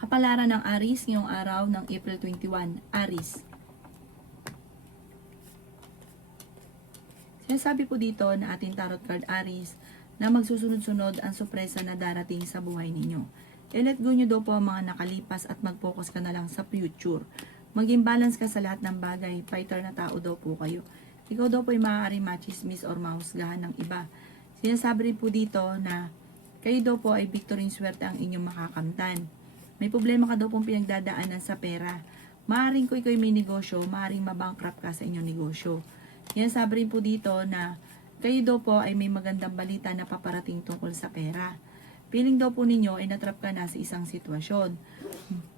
Kapalaran ng Aries ngayong araw ng April 21. Aries. Sinasabi po dito na ating tarot card Aries na magsusunod-sunod ang sorpresa na darating sa buhay ninyo. I-let go nyo daw po ang mga nakalipas at mag-focus ka na lang sa future. Maging balance ka sa lahat ng bagay. Fighter na tao daw po kayo. Ikaw daw po ay maaaring machismis or mahusgahan ng iba. Sinasabi rin po dito na kayo daw po ay victory swerte ang inyong makakamtan. May problema ka daw pong pinagdadaanan sa pera. Maaaring ko ikaw may negosyo, maaaring mabankrupt ka sa inyong negosyo. Sinasabi rin po dito na kayo daw po ay may magandang balita na paparating tungkol sa pera. Feeling daw po ninyo ay natrap ka na sa isang sitwasyon.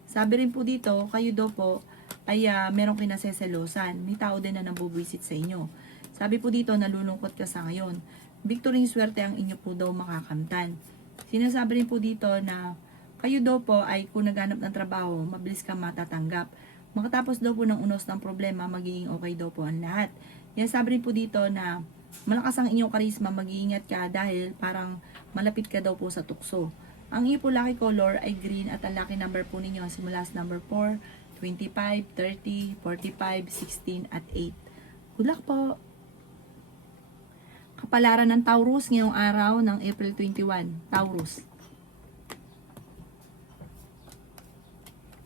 Sabi rin po dito, kayo daw po ay merong kinaseselosan. May tao din na nabubwisit sa inyo. Sabi po dito, nalulungkot ka sa ngayon. Victory swerte ang inyo po daw makakamtan. Sinasabi rin po dito na kayo daw po ay kung naghanap ng trabaho, mabilis ka matatanggap. Makatapos daw po ng unos ng problema, magiging okay daw po ang lahat. Sinasabi rin po dito na malakas ang inyong karisma, mag-iingat ka dahil parang malapit ka daw po sa tukso. Ang iyo po lucky color ay green at ang lucky number po ninyo simula sa number 4, 25, 30, 45, 16 at 8. Good luck po! Kapalaran ng Taurus ngayong araw ng April 21. Taurus.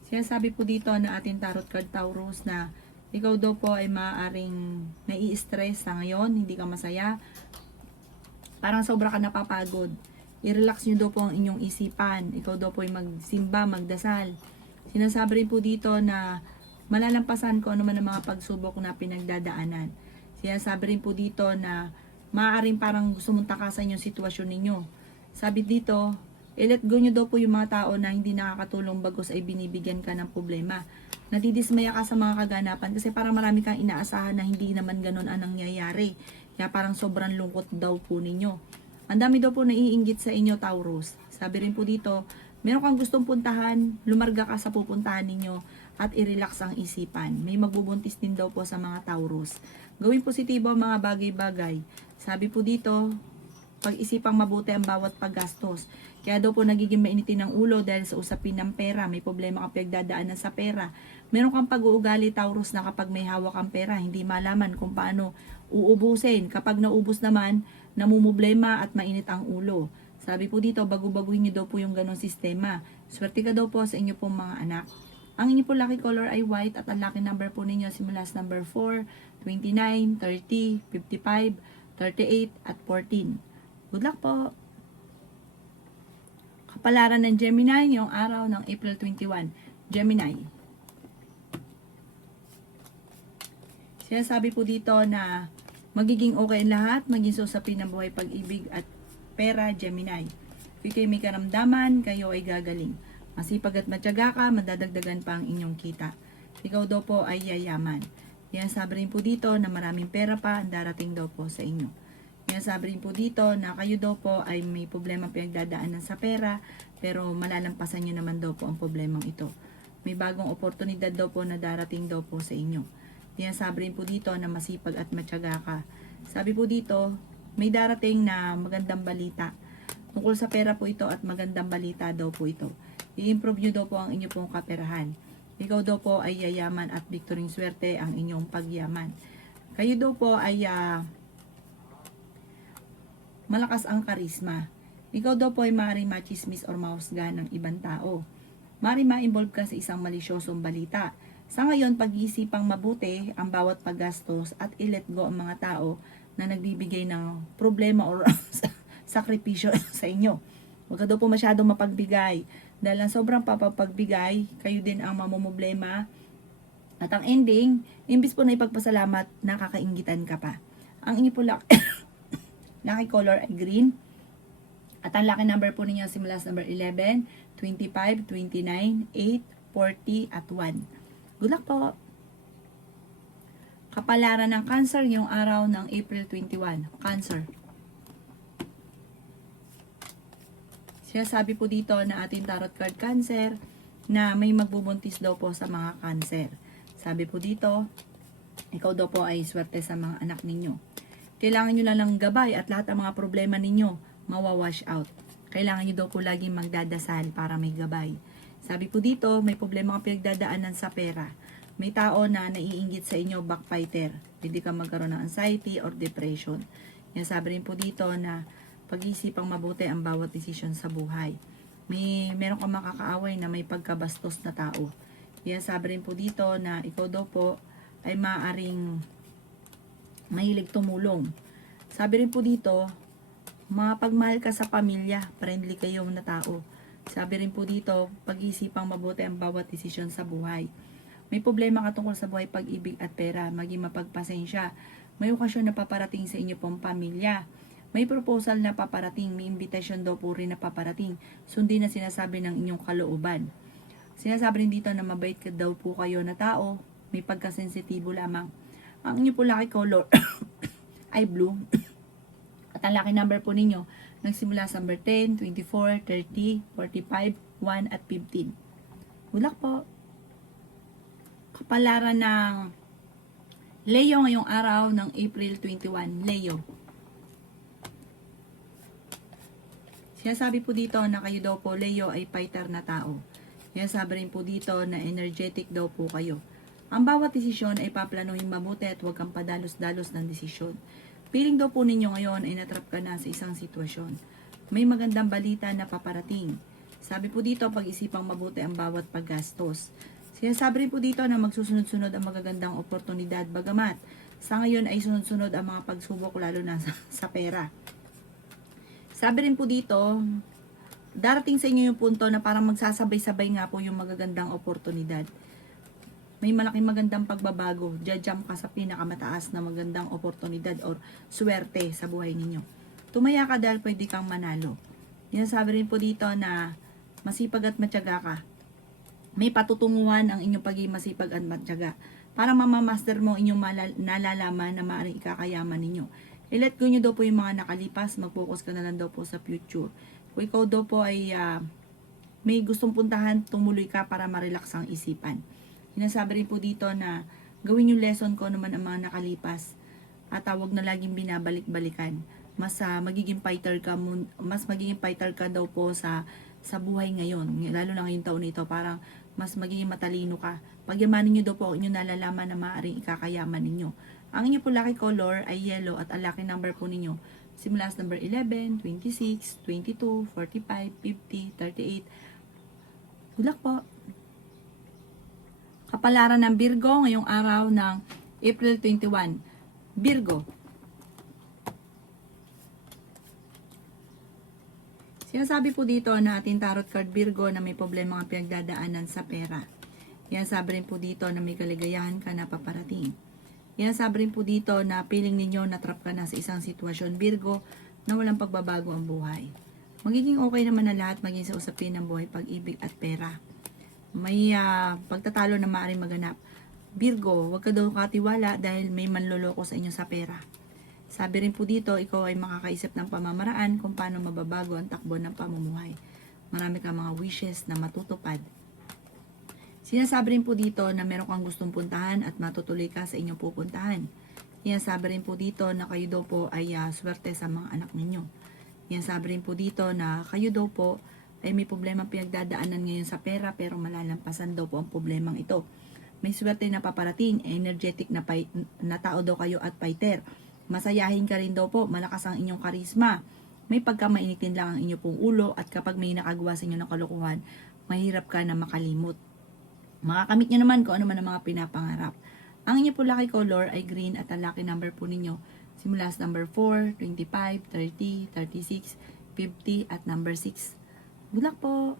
Sinasabi po dito na ating tarot card Taurus na ikaw daw po ay maaaring nai-stress sa ngayon, hindi ka masaya. Parang sobra ka napapagod. I-relax nyo daw po ang inyong isipan. Ikaw daw po ay magsimba, magdasal. Sinasabi rin po dito na malalampasan ko ano man ang mga pagsubok na pinagdadaanan. Sinasabi rin po dito na maaaring parang gusto mong takasan yung sitwasyon ninyo. Sabi dito, i-let go nyo daw po yung mga tao na hindi nakakatulong bagos ay binibigyan ka ng problema. Nadidismaya ka sa mga kaganapan kasi parang marami kang inaasahan na hindi naman ganun ang nangyayari. Kaya parang sobrang lungkot daw po ninyo. Ang dami daw po naiinggit sa inyo, Taurus. Sabi rin po dito, meron kang gustong puntahan, lumarga ka sa pupuntahan ninyo at i-relax ang isipan. May magbubuntis din daw po sa mga Taurus. Gawin positibo ang mga bagay-bagay. Sabi po dito, pag-isipang mabuti ang bawat paggastos. Kaya daw po nagiging mainitin ng ulo dahil sa usapin ng pera. May problema kang pinagdadaanan sa pera. Meron kang pag-uugali, Taurus, na kapag may hawak kang pera, hindi malaman kung paano uubusin. Kapag naubos naman, namumblema at mainit ang ulo. Sabi po dito, bago-baguhin niyo daw po yung ganong sistema. Swerte ka daw po sa inyo pong mga anak. Ang inyo po lucky color ay white at ang lucky number po ninyo simula sa number 4, 29, 30, 55, 38 at 14. Good luck po! Kapalaran ng Gemini ngayong araw ng April 21. Gemini. Sinasabi po dito na magiging okay ang lahat, maging susapin ng buhay, pag-ibig at pera, Gemini. Kung kayo may karamdaman, kayo ay gagaling. Masipag at matyaga ka, madadagdagan pa ang inyong kita. Ikaw daw po ay yayaman. Sinasabi rin po dito na maraming pera pa ang darating daw po sa inyo. Sinasabi rin po dito na kayo daw po ay may problema pinagdadaanan sa pera, pero malalampasan nyo naman daw po ang problemang ito. May bagong oportunidad daw po na darating daw po sa inyo. Sinasabi rin po dito na masipag at matyaga ka. Sabi po dito, may darating na magandang balita. Tungkol sa pera po ito at magandang balita daw po ito. I-improve nyo daw po ang inyong pong kaperahan. Ikaw daw po ay yayaman at victory swerte ang inyong pagyaman. Kayo daw po ay malakas ang karisma. Ikaw daw po ay maaaring machismis or mahusgahan ng ibang tao. Maaaring ma-involve ka sa isang malisyosong balita. Sa ngayon, pag-iisipang mabuti ang bawat paggastos at i-let go ang mga tao na nagbibigay ng problema or sakripisyo sa inyo. Huwag ka daw po masyadong mapagbigay. Dahil ang sobrang papagbigay, kayo din ang mamumblema. At ang ending, imbis po na ipagpasalamat, nakakainggitan ka pa. Ang inyo po lucky color ay green. At ang lucky number po ninyo simula sa number 11, 25, 29, 8, 40 at 1. Good luck po! Kapalaran ng Cancer ngayong araw ng April 21. Cancer. Sinasabi po dito na ating tarot card Cancer na may magbubuntis daw po sa mga Cancer. Sabi po dito, ikaw daw po ay swerte sa mga anak ninyo. Kailangan nyo lang ng gabay at lahat ng mga problema ninyo mawawash out. Kailangan nyo daw po laging magdadasal para may gabay. Sabi po dito, may problema kang pinagdadaanan sa pera. May tao na naiinggit sa inyo, backbiter. Pwede ka magkaroon ng anxiety or depression. Yan, sabi rin po dito na pag-iisipang mabuti ang bawat desisyon sa buhay. Meron kang makakaaway na may pagkabastos na tao. Yan, sabi rin po dito na ikaw daw po ay maaaring mahilig tumulong. Sabi rin po dito, mapagmahal ka sa pamilya, friendly kayo na tao. Sabi rin po dito, pag-iisipang mabuti ang bawat desisyon sa buhay. May problema ka tungkol sa buhay, pag-ibig at pera, maging mapagpasensya. May okasyon na paparating sa inyo pong pamilya. May proposal na paparating, may invitation daw po rin na paparating. Sundin na sinasabi ng inyong kalooban. Sinasabi rin dito na mabait ka daw po kayo na tao, may pagkasensitibo lamang. Ang inyo po lucky color ay blue. At ang lucky number po ninyo, nagsimula sa number 10, 24, 30, 45, 1 at 15. Good luck po! Kapalaran ng Leo ngayong araw ng April 21. Leo. Sinasabi po dito na kayo daw po, Leo, ay fighter na tao. Sinasabi rin po dito na energetic daw po kayo. Ang bawat desisyon ay paplanuhin mabuti at huwag kang padalos-dalos ng desisyon. Feeling daw po ninyo ngayon ay natrap ka na sa isang sitwasyon. May magandang balita na paparating. Sabi po dito, pag-isipang mabuti ang bawat paggastos. Sinasabi rin po dito na magsusunod-sunod ang magagandang oportunidad, bagamat sa ngayon ay sunod-sunod ang mga pagsubok lalo na sa pera. Sabi rin po dito, darating sa inyo yung punto na parang magsasabay-sabay nga po yung magagandang oportunidad. May malaking magandang pagbabago, jump ka sa pinakamataas na magandang oportunidad or swerte sa buhay ninyo. Tumaya ka dahil pwede kang manalo. Sinasabi rin po dito na masipag at matyaga ka. May patutunguhan ang inyong pagiging masipag at matyaga para mamamaster mo inyong nalalaman na maaaring ikakayaman ninyo. I-let go nyo daw po yung mga nakalipas, mag-focus ka na lang daw po sa future. Kung ikaw daw po ay may gustong puntahan, tumuloy ka para ma-relax ang isipan. Sinasabi rin po dito na gawin yung lesson ko naman ang mga nakalipas at huwag na laging binabalik-balikan. Mas magiging fighter ka daw po sa buhay ngayon, lalo na ngayong taon nito, parang mas magiging matalino ka. Pagyamanin nyo daw po inyong nalalaman na maaaring ikakayaman ninyo. Ang inyo po lucky color ay yellow at ang lucky number po ninyo simula sa number 11, 26, 22, 45, 50, 38. Good luck po! Kapalaran ng Virgo ngayong araw ng April 21. Virgo. Sinasabi po dito na ating tarot card Virgo na may problema ang pinagdadaanan sa pera. Yan, sabi rin po dito na may kaligayahan ka na paparating. Yan, sabi rin po dito na feeling ninyo na trap ka na sa isang sitwasyon Virgo na walang pagbabago ang buhay. Magiging okay naman na lahat maging sa usapin ng buhay, pag-ibig at pera. May pagtatalo na maaaring maganap. Virgo, huwag ka daw katiwala dahil may manloloko sa inyo sa pera. Sabi rin po dito, ikaw ay makakaisip ng pamamaraan kung paano mababago ang takbo ng pamumuhay. Marami kang mga wishes na matutupad. Sinasabi rin po dito na meron kang gustong puntahan at matutuloy ka sa inyong pupuntahan. Sinasabi rin po dito na kayo daw po ay swerte sa mga anak ninyo. Sinasabi rin po dito na kayo daw po ay may problema pinagdadaanan ngayon sa pera pero malalampasan daw po ang problemang ito. May swerte na paparating, energetic na tao daw kayo at fighter. Masayahin ka rin daw po, malakas ang inyong karisma. May pagkamainitin lang ang inyong pong ulo at kapag may nakagawa sa inyo ng kalokohan, mahirap ka na makalimot. Makakamit nyo naman kung ano man ang mga pinapangarap. Ang inyong po lucky color ay green at ang lucky number po ninyo simula sa number 4, 25, 30, 36, 50 at number 6. Good luck po!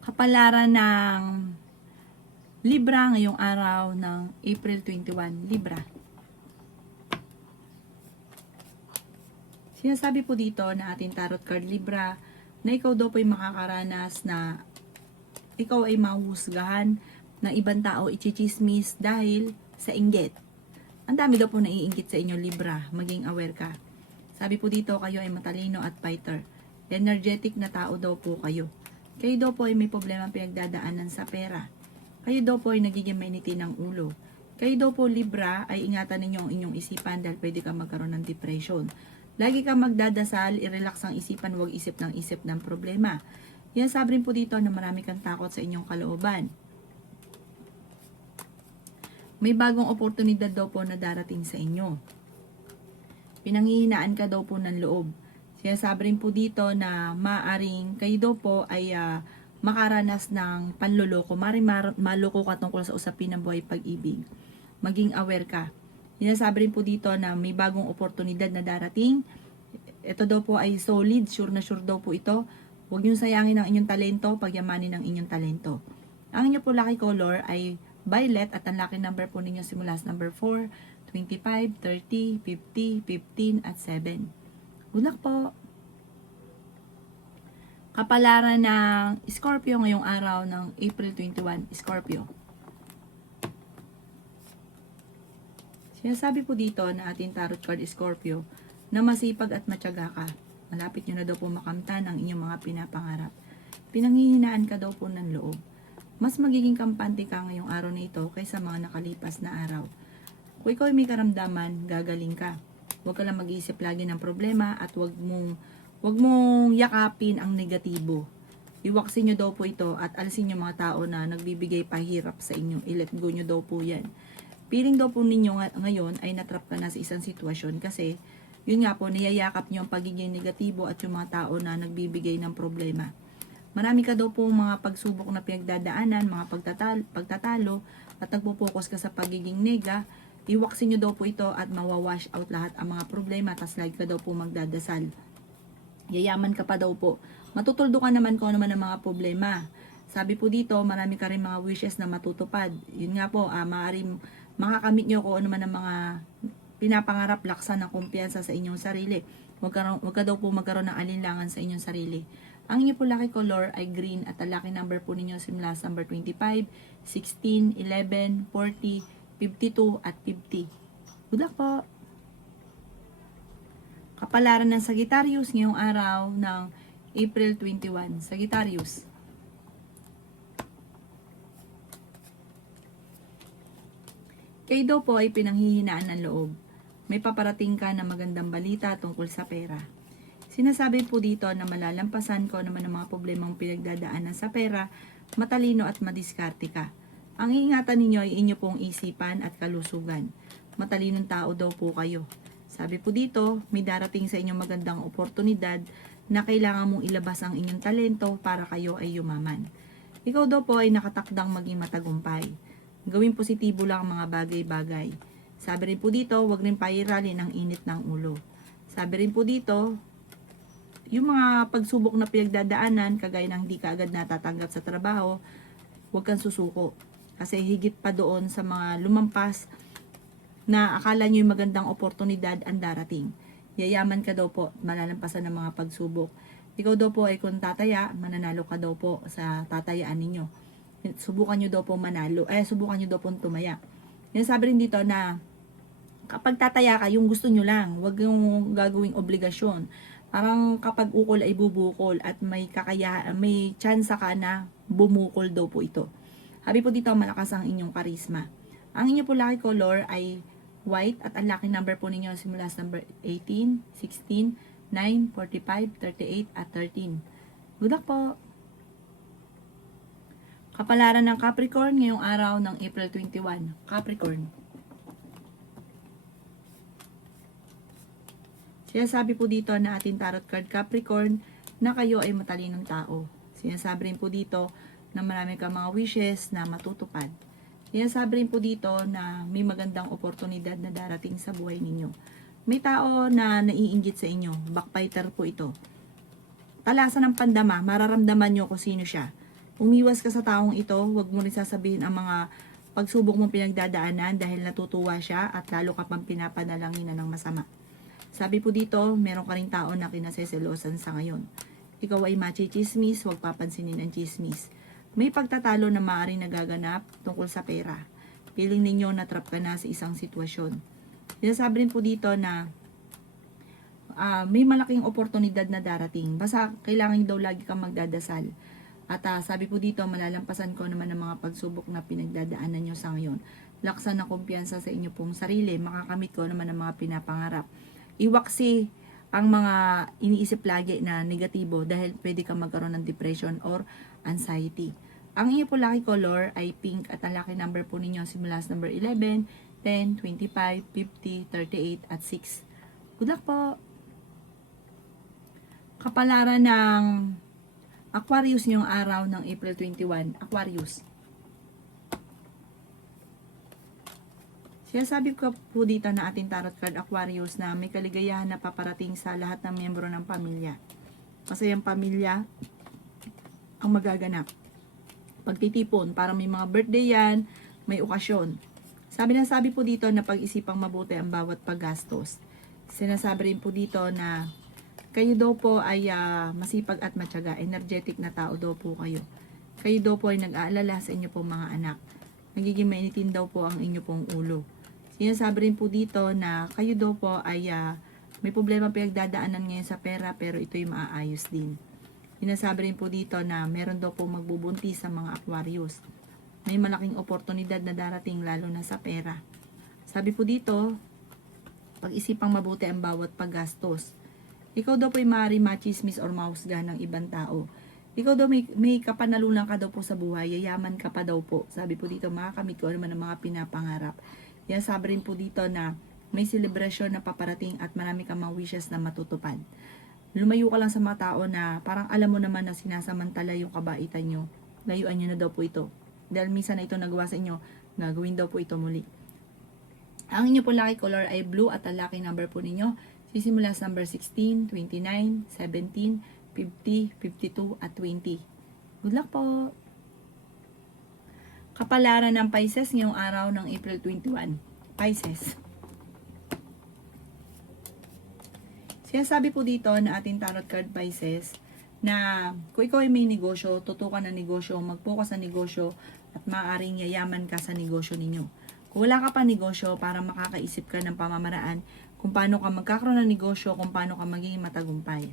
Kapalaran ng Libra ngayong araw ng April 21. Libra. Sinasabi po dito na ating tarot card Libra na ikaw daw po ay makakaranas na ikaw ay mahusgahan ng ibang tao, ichichismis dahil sa inggit. Ang dami daw po naiinggit sa inyo Libra, maging aware ka. Sabi po dito kayo ay matalino at fighter. Energetic na tao daw po kayo. Kayo daw po ay may problema pinagdadaanan sa pera. Kayo daw po ay nagiging mainitin ng ulo. Kayo daw po Libra ay ingatan ninyo ang inyong isipan dahil pwede ka magkaroon ng depression. Lagi kang magdadasal, i-relax ang isipan, huwag isip ng problema. Sinasabi rin po dito na marami kang takot sa inyong kalooban. May bagong oportunidad daw po na darating sa inyo. Pinanghihinaan ka daw po ng loob. Sinasabi rin po dito na maaring kayo daw po ay makaranas ng panloloko. Maaring maloko ka tungkol sa usapin ng buhay pag-ibig. Maging aware ka. Sinasabi rin po dito na may bagong oportunidad na darating. Ito daw po ay solid, sure na sure daw po ito. Huwag niyong sayangin ang inyong talento, pagyamanin ang inyong talento. Ang inyong po lucky color ay violet at ang lucky number po ninyo simula sa number 4, 25, 30, 50, 15 at 7. Good luck po! Kapalaran ng Scorpio ngayong araw ng April 21, Scorpio. Sinasabi po dito na ating tarot card Scorpio na masipag at matyaga ka. Malapit nyo na daw po makamtan ang inyong mga pinapangarap. Pinanghihinaan ka daw po ng loob. Mas magiging kampante ka ngayong araw na ito kaysa mga nakalipas na araw. Kung ikaw ay may karamdaman, gagaling ka. Huwag ka lang mag-iisip lagi ng problema at huwag mong yakapin ang negatibo. Iwaksin nyo daw po ito at alisin yung mga tao na nagbibigay pahirap sa inyo. I-let go nyo daw po yan. Feeling daw po ninyo ngayon ay natrap ka na sa isang sitwasyon kasi yun nga po, niyayakap nyo ang pagiging negatibo at yung mga tao na nagbibigay ng problema. Marami ka daw po mga pagsubok na pinagdadaanan, mga pagtatalo at nagpo-focus ka sa pagiging nega. Iwaksin nyo daw po ito at mawawash out lahat ang mga problema tas lagi ka daw po magdadasal. Yayaman ka pa daw po. Matutuldo ka naman kung ano man ang mga problema. Sabi po dito, marami ka rin mga wishes na matutupad. Yun nga po, maaaring makakamit nyo kung ano man ang mga pinapangarap, laksan ng kumpiyansa sa inyong sarili. Huwag ka daw po magkaroon ng alinlangan sa inyong sarili. Ang inyo po lucky color ay green at ang lucky number po ninyo simula sa number 25, 16, 11, 40, 52 at 50. Good luck po! Kapalaran ng Sagittarius ngayong araw ng April 21. Sagittarius. Kayo daw po ay pinanghihinaan ng loob. May paparating ka na magandang balita tungkol sa pera. Sinasabi po dito na malalampasan ko naman ang mga problemang pinagdadaanan sa pera, matalino at madiskarte ka. Ang iingatan ninyo ay inyo pong isipan at kalusugan. Matalinong tao daw po kayo. Sabi po dito, may darating sa inyong magandang oportunidad na kailangan mong ilabas ang inyong talento para kayo ay yumaman. Ikaw daw po ay nakatakdang maging matagumpay. Gawing positibo lang ang mga bagay-bagay. Sabi rin po dito, huwag rin pairalin ang init ng ulo. Sabi rin po dito, yung mga pagsubok na pinagdadaanan, kagaya ng hindi ka agad natatanggap sa trabaho, huwag kang susuko. Kasi higit pa doon sa mga lumampas na akala nyo yung magandang oportunidad ang darating. Yayaman ka daw po, malalampasan ng mga pagsubok. Ikaw daw po ay kung tataya, mananalo ka daw po sa tatayaan ninyo. Subukan nyo daw po subukan nyo daw po tumaya. Yan sabi rin dito na kapag tataya ka, yung gusto nyo lang, wag yung gagawing obligasyon. Parang kapag ukol ay bubukol at may chance ka na bumukol daw po ito. Sabi po dito, malakas ang inyong karisma. Ang inyo po lucky color ay white at ang lucky number po ninyo simula sa number 18, 16, 9, 45, 38 at 13. Good luck po! Kapalaran ng Capricorn ngayong araw ng April 21. Capricorn. Sinasabi po dito na ating tarot card Capricorn na kayo ay matalinong tao. Sinasabi rin po dito na marami kang mga wishes na matutupad. Sinasabi rin po dito na may magandang oportunidad na darating sa buhay ninyo. May tao na naiinggit sa inyo. Backbiter po ito. Talasan ng pandama, mararamdaman nyo kung sino siya. Umiwas ka sa taong ito, huwag mo rin sasabihin ang mga pagsubok mong pinagdadaanan dahil natutuwa siya at lalo ka pang pinapadalangin na ng masama. Sabi po dito, meron ka rin tao na kinaseselosan sa ngayon. Ikaw ay machichismis, huwag papansinin ang chismis. May pagtatalo na maaaring nagaganap tungkol sa pera. Piling ninyo na trap ka na sa isang sitwasyon. Sinasabi rin po dito na may malaking oportunidad na darating. Basta kailangan daw lagi kang magdadasal. At sabi po dito, malalampasan ko naman ang mga pagsubok na pinagdadaanan nyo sa ngayon. Laksan ng kumpiyansa sa inyo pong sarili. Makakamit ko naman ang mga pinapangarap. Iwaksi ang mga iniisip lagi na negatibo dahil pwede kang magkaroon ng depression or anxiety. Ang inyo po lucky color ay pink at ang lucky number po ninyo simula sa number 11, 10, 25, 50, 38 at 6. Good luck po! Kapalaran ng Aquarius ngayong araw ng April 21. Aquarius. Sinasabi ko po dito na ating tarot card Aquarius na may kaligayahan na paparating sa lahat ng miyembro ng pamilya. Masayang pamilya ang magaganap. Pagtitipon, para may mga birthday yan, may okasyon. Sabi po dito na pag-isipang mabuti ang bawat paggastos. Sinasabi rin po dito na kayo daw po ay masipag at matyaga, energetic na tao daw po kayo. Kayo daw po ay nag-aalala sa inyo pong mga anak. Nagiging mainitin daw po ang inyo pong ulo. Sinasabi rin po dito na kayo daw po ay may problema pinagdadaanan ngayon sa pera pero ito'y maaayos din. Sinasabi rin po dito na meron daw po magbubuntis sa mga Aquarius. May malaking oportunidad na darating lalo na sa pera. Sabi po dito, pag-isipang mabuti ang bawat paggastos. Ikaw daw po ay maaari machismis or mausga ng ibang tao. Ikaw daw may kapanalunan ka daw po sa buhay, yayaman ka pa daw po. Sabi po dito, makakamit ko naman ang mga pinapangarap. Yan sabi rin po dito na may celebration na paparating at marami kang mga wishes na matutupad. Lumayo ka lang sa mga tao na parang alam mo naman na sinasamantala yung kabaitan nyo. Layuan nyo na daw po ito. Dahil minsan na ito nagawa sa inyo, gagawin daw po ito muli. Ang inyo po lucky color ay blue at ang lucky number po ninyo sisimula sa number 16, 29, 17, 50, 52 at 20. Good luck po! Kapalaran ng Pisces ngayong araw ng April 21. Pisces. Sinasabi po dito na ating tarot card Pisces na kung ikaw ay may negosyo, tutukan ng negosyo, mag-focus sa negosyo at maaaring yayaman ka sa negosyo ninyo. Kung wala ka pa negosyo, para makakaisip ka ng pamamaraan kung paano ka magkakaroon ng negosyo, kung paano ka magiging matagumpay.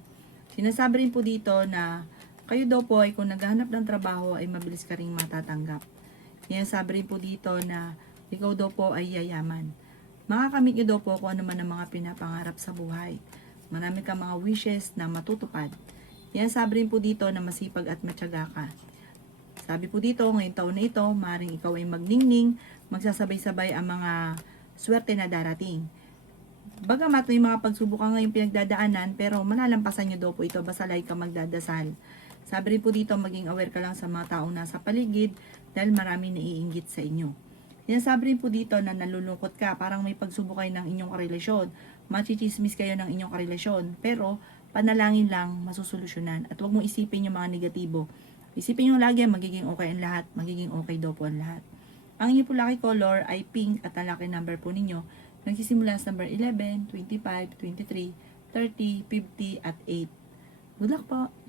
Sinasabi rin po dito na kayo daw po ay kung naghahanap ng trabaho ay mabilis ka ring matatanggap. Sinasabi rin po dito na ikaw daw po ay yayaman. Makakamit nyo daw po kung ano man ang mga pinapangarap sa buhay. Marami kang mga wishes na matutupad. Sinasabi rin po dito na masipag at matyaga ka. Sabi po dito, ngayong taon na ito, maaaring ikaw ay magningning, magsasabay-sabay ang mga swerte na darating. Bagamat may mga pagsubok ka ngayong pinagdadaanan, pero malalampasan nyo daw po ito, basta lagi ka magdadasal. Sabi rin po dito, maging aware ka lang sa mga taong nasa paligid, dahil marami naiinggit sa inyo. Sinasabi rin po dito na nalulungkot ka, parang may pagsubok kayo ng inyong karelasyon, machichismis kayo ng inyong karelasyon, pero panalangin lang, masusolusyonan. At huwag mong isipin yung mga negatibo. Isipin nyo lagi, magiging okay ang lahat, magiging okay daw po ang lahat. Ang inyo po lucky color ay pink at ang lucky number po ninyo nagsisimula sa number 11, 25, 23, 30, 50 at 8. Good luck po!